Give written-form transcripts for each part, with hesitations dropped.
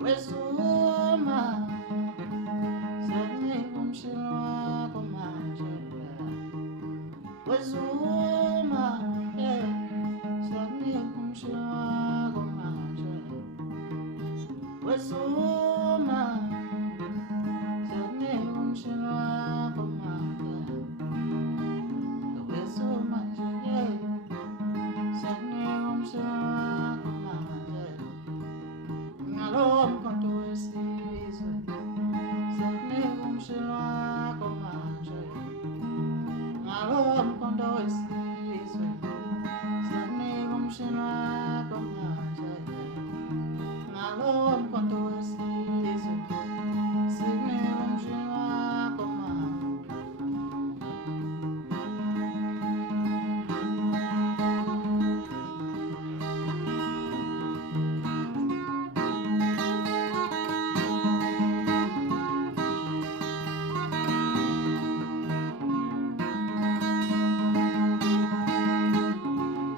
wezuma zanika umshini wakho manje, wezuma zanika umshini wakho manje, wezuma zanika umshini wakho manje, wezuma nje zanika umshini wakho manje, ngalowo mkhonto wesizwe zanika umshini wakho manje, ngalowo mkhonto wesizwe zanika umshini wakho manje, ngalowo mkhonto wesizwe zanika umshini wakho manje.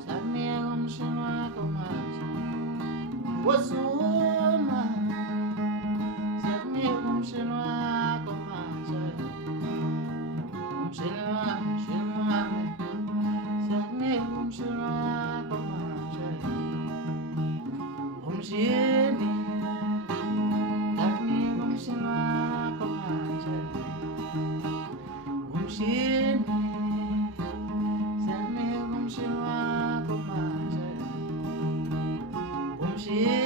Zanika umshini wakho manje, wezuma zanika umshini wakho manje, umshini wami, umshini wami zanika umshini wakho manje, umshini zanika umshini wakho manje, umshini zanika umshini wakho manje, umshini